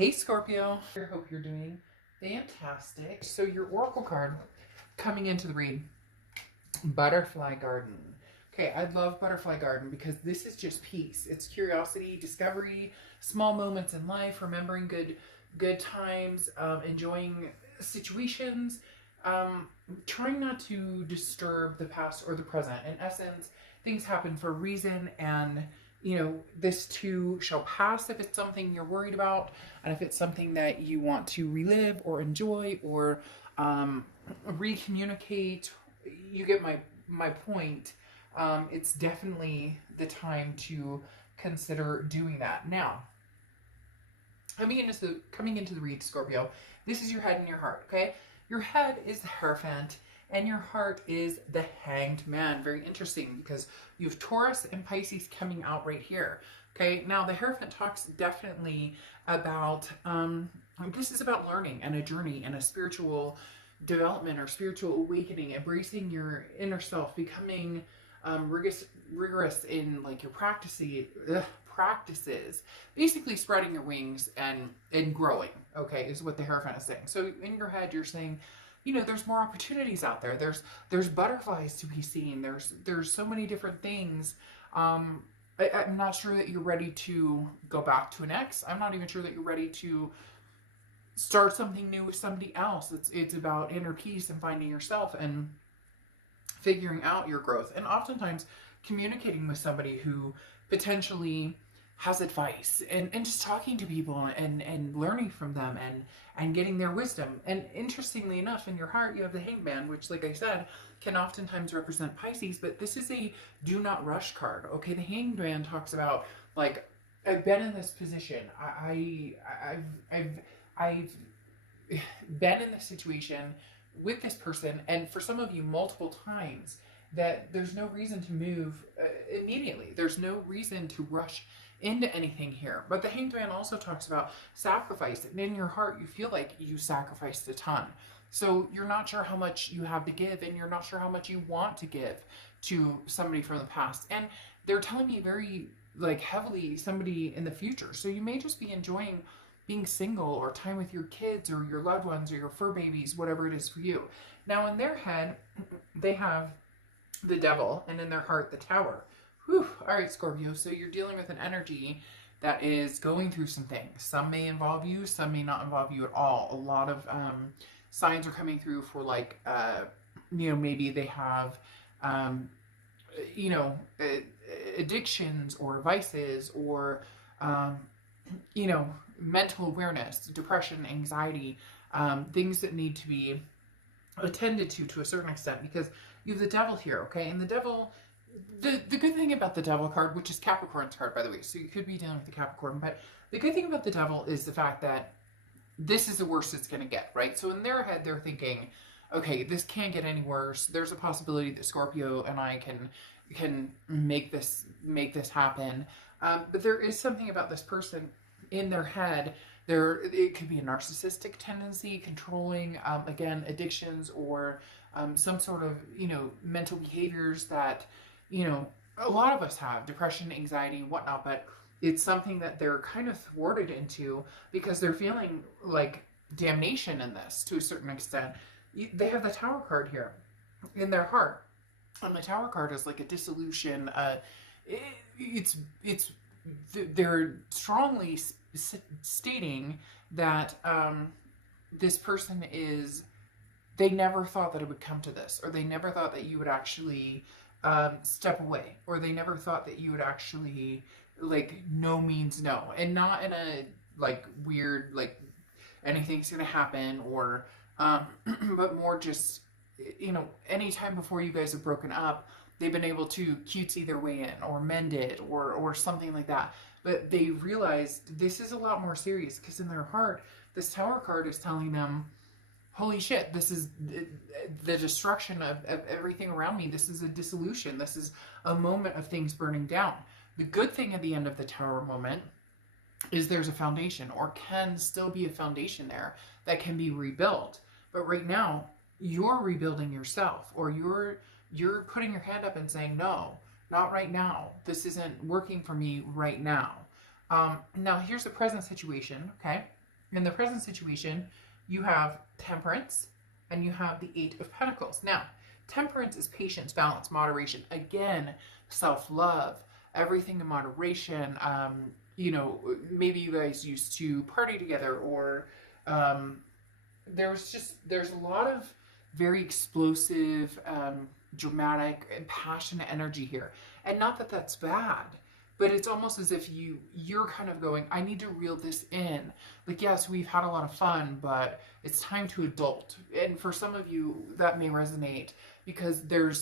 Hey Scorpio, I hope you're doing fantastic. So your oracle card coming into the read, Butterfly Garden. Okay, I love Butterfly Garden because this is just peace. It's curiosity, discovery, small moments in life, remembering good times, enjoying situations, trying not to disturb the past or the present. In essence, things happen for a reason, and this too shall pass if it's something you're worried about, and if it's something that you want to relive or enjoy or recommunicate. You get my point. It's definitely the time to consider doing that. Now, coming into the read, Scorpio, this is your head and your heart, okay? Your head is the Hierophant, and your heart is the Hanged Man. Very interesting, because you have Taurus and Pisces coming out right here. Okay, now the Hierophant talks definitely about, this is about learning and a journey and a spiritual development or spiritual awakening, embracing your inner self, becoming rigorous in like your practices, basically spreading your wings and growing, okay, is what the Hierophant is saying. So in your head, you're saying, there's more opportunities out there. There's butterflies to be seen. There's so many different things. I'm not sure that you're ready to go back to an ex. I'm not even sure that you're ready to start something new with somebody else. It's about inner peace and finding yourself and figuring out your growth. And oftentimes communicating with somebody who potentially has advice and just talking to people and learning from them and getting their wisdom. And interestingly enough, in your heart, you have the Hanged Man, which, like I said, can oftentimes represent Pisces, but this is a do not rush card. Okay, the Hanged Man talks about, like, I've been in this position. I've been in this situation with this person, and for some of you, multiple times, that there's no reason to move immediately. There's no reason to rush into anything here. But the Hanged Man also talks about sacrifice, and in your heart you feel like you sacrificed a ton. So you're not sure how much you have to give, and you're not sure how much you want to give to somebody from the past. And they're telling me very heavily somebody in the future. So you may just be enjoying being single, or time with your kids or your loved ones or your fur babies, whatever it is for you. Now in their head, they have the Devil, and in their heart, the Tower. Whew. All right, Scorpio. So you're dealing with an energy that is going through some things. Some may involve you, some may not involve you at all. A lot of signs are coming through for maybe they have, addictions or vices or, mental awareness, depression, anxiety, things that need to be attended to a certain extent, because you have the Devil here, okay? And the Devil, the good thing about the Devil card, which is Capricorn's card, by the way, so you could be dealing with the Capricorn, but the good thing about the Devil is the fact that this is the worst it's going to get, right? So in their head, they're thinking, okay, this can't get any worse. There's a possibility that Scorpio and I can make this happen. But there is something about this person in their head. It could be a narcissistic tendency, controlling, again, addictions, or some sort of, mental behaviors that, a lot of us have, depression, anxiety, whatnot, but it's something that they're kind of thwarted into because they're feeling like damnation in this to a certain extent. They have the Tower card here in their heart. And the Tower card is like a dissolution. They're strongly stating that this person they never thought that it would come to this, or they never thought that you would actually step away, or they never thought that you would actually, no means no, and not in a weird anything's gonna happen, or but more just anytime before you guys have broken up, they've been able to cutesy their way in or mend it or something like that. But they realized this is a lot more serious, because in their heart, this Tower card is telling them, holy shit, this is the destruction of everything around me. This is a dissolution. This is a moment of things burning down. The good thing at the end of the Tower moment is there's a foundation, or can still be a foundation there that can be rebuilt. But right now, you're rebuilding yourself, or you're putting your hand up and saying, no, not right now. This isn't working for me right now. Now here's the present situation, okay? In the present situation, you have Temperance and you have the Eight of Pentacles. Now, Temperance is patience, balance, moderation. Again, self-love, everything in moderation. You know, maybe you guys used to party together, or there's a lot of very explosive, dramatic, and passionate energy here. And not that that's bad, but it's almost as if you're kind of going, I need to reel this in. Like, yes, we've had a lot of fun, but it's time to adult. And for some of you, that may resonate because they're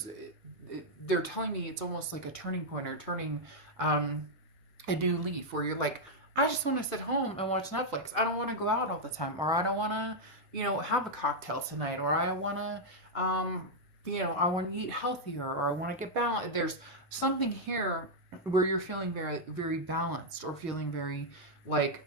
telling me it's almost like a turning point, or turning a new leaf, where you're like, I just want to sit home and watch Netflix. I don't want to go out all the time, or I don't want to, you know, have a cocktail tonight, or I want to, you know, I want to eat healthier, or I want to get balanced. There's something here where you're feeling very, very balanced, or feeling very like,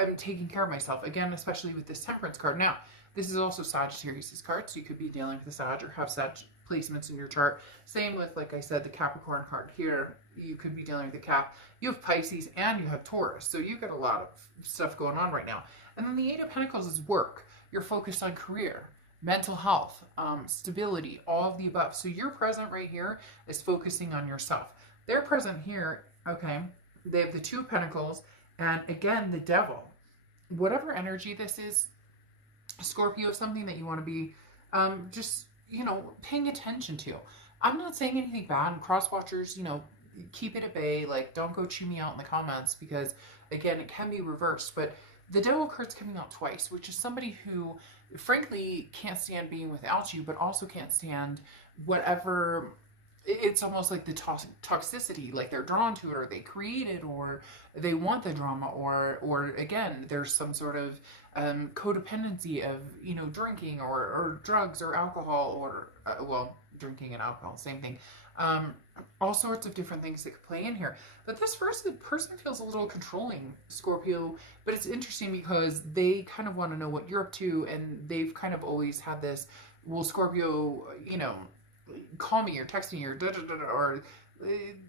I'm taking care of myself. Again, especially with this Temperance card. Now, this is also Sagittarius's card, so you could be dealing with a Sag, or have Sag placements in your chart. Same with, like I said, the Capricorn card here. You could be dealing with the Cap. You have Pisces and you have Taurus, so you've got a lot of stuff going on right now. And then the Eight of Pentacles is work. You're focused on career, mental health, stability, all of the above. So your present right here is focusing on yourself. Their present here, okay, they have the Two of Pentacles, and again, the Devil. Whatever energy this is, Scorpio, something that you want to be just, you know, paying attention to. I'm not saying anything bad, and cross-watchers, you know, keep it at bay. Like, don't go chew me out in the comments, because, again, it can be reversed. But the Devil card's coming out twice, which is somebody who, frankly, can't stand being without you, but also can't stand whatever. It's almost like the toxicity, like they're drawn to it, or they create it, or they want the drama, or again, there's some sort of codependency of, you know, drinking, or drugs, or alcohol, or well, drinking and alcohol, same thing. All sorts of different things that could play in here. But this person feels a little controlling, Scorpio, but it's interesting because they kind of want to know what you're up to, and they've kind of always had this, well, Scorpio, you know, call me or text me, or da, da, da, da, or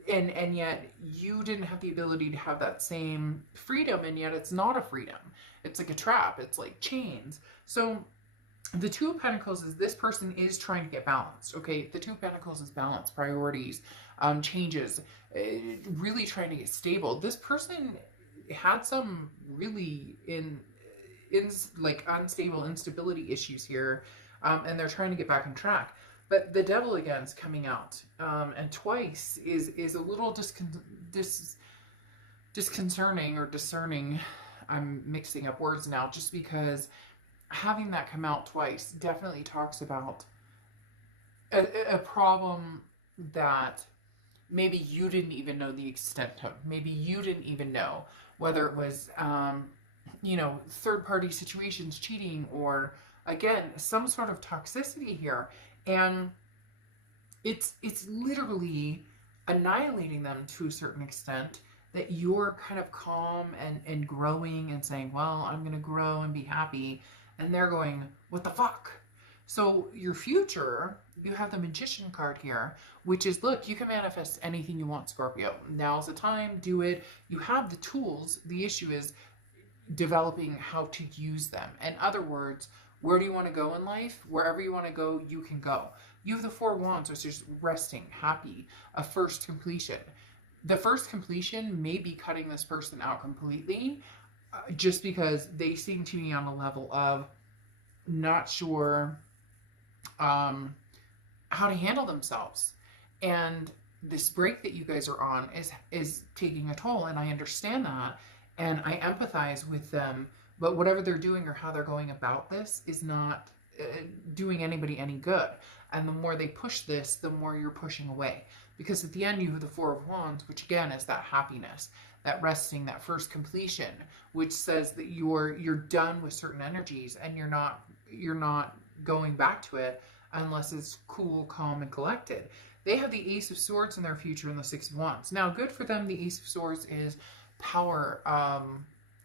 and yet you didn't have the ability to have that same freedom, and yet it's not a freedom. It's like a trap. It's like chains. So the Two of Pentacles is, this person is trying to get balanced. Okay, the Two of Pentacles is balance, priorities, changes, really trying to get stable. This person had some really in like unstable instability issues here, and they're trying to get back on track. But the Devil again is coming out, and twice is a little disconcerting, or discerning. I'm mixing up words now, just because having that come out twice definitely talks about a problem that maybe you didn't even know the extent of. Maybe you didn't even know whether it was, you know, third-party situations, cheating, or again, some sort of toxicity here. And it's literally annihilating them to a certain extent, that you're kind of calm and growing and saying, well, I'm going to grow and be happy. And they're going, what the fuck? So your future, you have the Magician card here, which is, look, you can manifest anything you want, Scorpio. Now's the time, do it. You have the tools. The issue is developing how to use them. In other words, where do you want to go in life? Wherever you want to go, you can go. You have the Four of Wands, which is resting, happy, a first completion. The first completion may be cutting this person out completely, just because they seem to be on a level of not sure how to handle themselves. And this break that you guys are on is taking a toll, and I understand that, and I empathize with them. But whatever they're doing, or how they're going about this, is not doing anybody any good. And the more they push this, the more you're pushing away. Because at the end, you have the Four of Wands, which again is that happiness, that resting, that first completion, which says that you're done with certain energies, and you're not going back to it unless it's cool, calm, and collected. They have the Ace of Swords in their future, and the Six of Wands. Now, good for them, the Ace of Swords is power,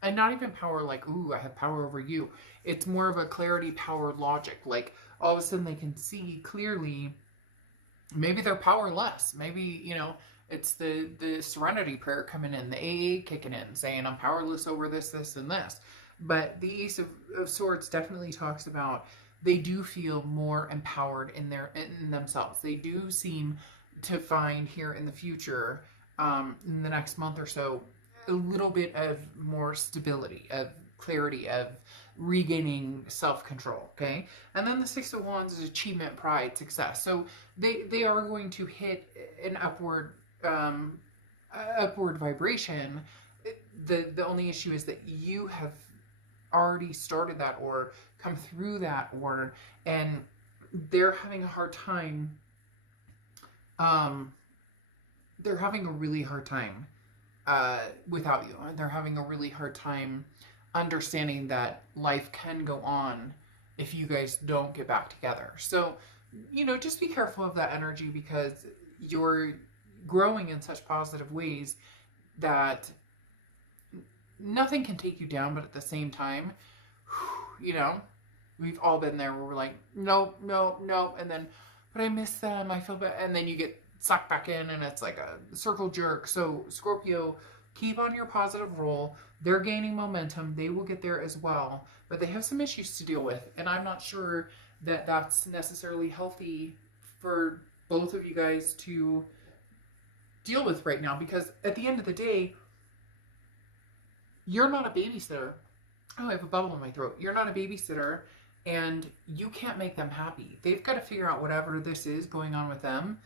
and not even power like, ooh, I have power over you. It's more of a clarity, power, logic. Like, all of a sudden they can see clearly. Maybe they're powerless. Maybe, you know, it's the Serenity prayer coming in, the AA kicking in, saying, I'm powerless over this, this, and this. But the Ace of Swords definitely talks about they do feel more empowered in themselves. They do seem to find here in the future, in the next month or so, a little bit of more stability, of clarity, of regaining self-control. Okay, and then the Six of Wands is achievement, pride, success. So they are going to hit an upward vibration. The only issue is that you have already started that or come through that, or and they're having a hard time. They're having a really hard time without you. They're having a really hard time understanding that life can go on if you guys don't get back together. So, just be careful of that energy, because you're growing in such positive ways that nothing can take you down, but at the same time, we've all been there where we're like, nope, nope, nope, and then, but I miss them, I feel bad, and then you get sucked back in, and it's like a circle jerk. So Scorpio, keep on your positive roll. They're gaining momentum. They will get there as well, but they have some issues to deal with, and I'm not sure that that's necessarily healthy for both of you guys to deal with right now, because at the end of the day, you're not a babysitter. Oh, I have a bubble in my throat. You're not a babysitter, and you can't make them happy. They've got to figure out whatever this is going on with them,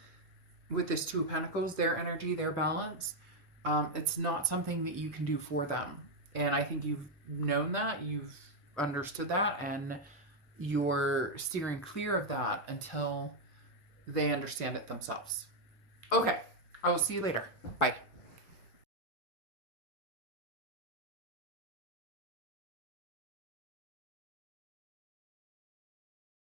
with this Two of Pentacles, their energy, their balance. It's not something that you can do for them. And I think you've known that, you've understood that, and you're steering clear of that until they understand it themselves. Okay, I will see you later. Bye.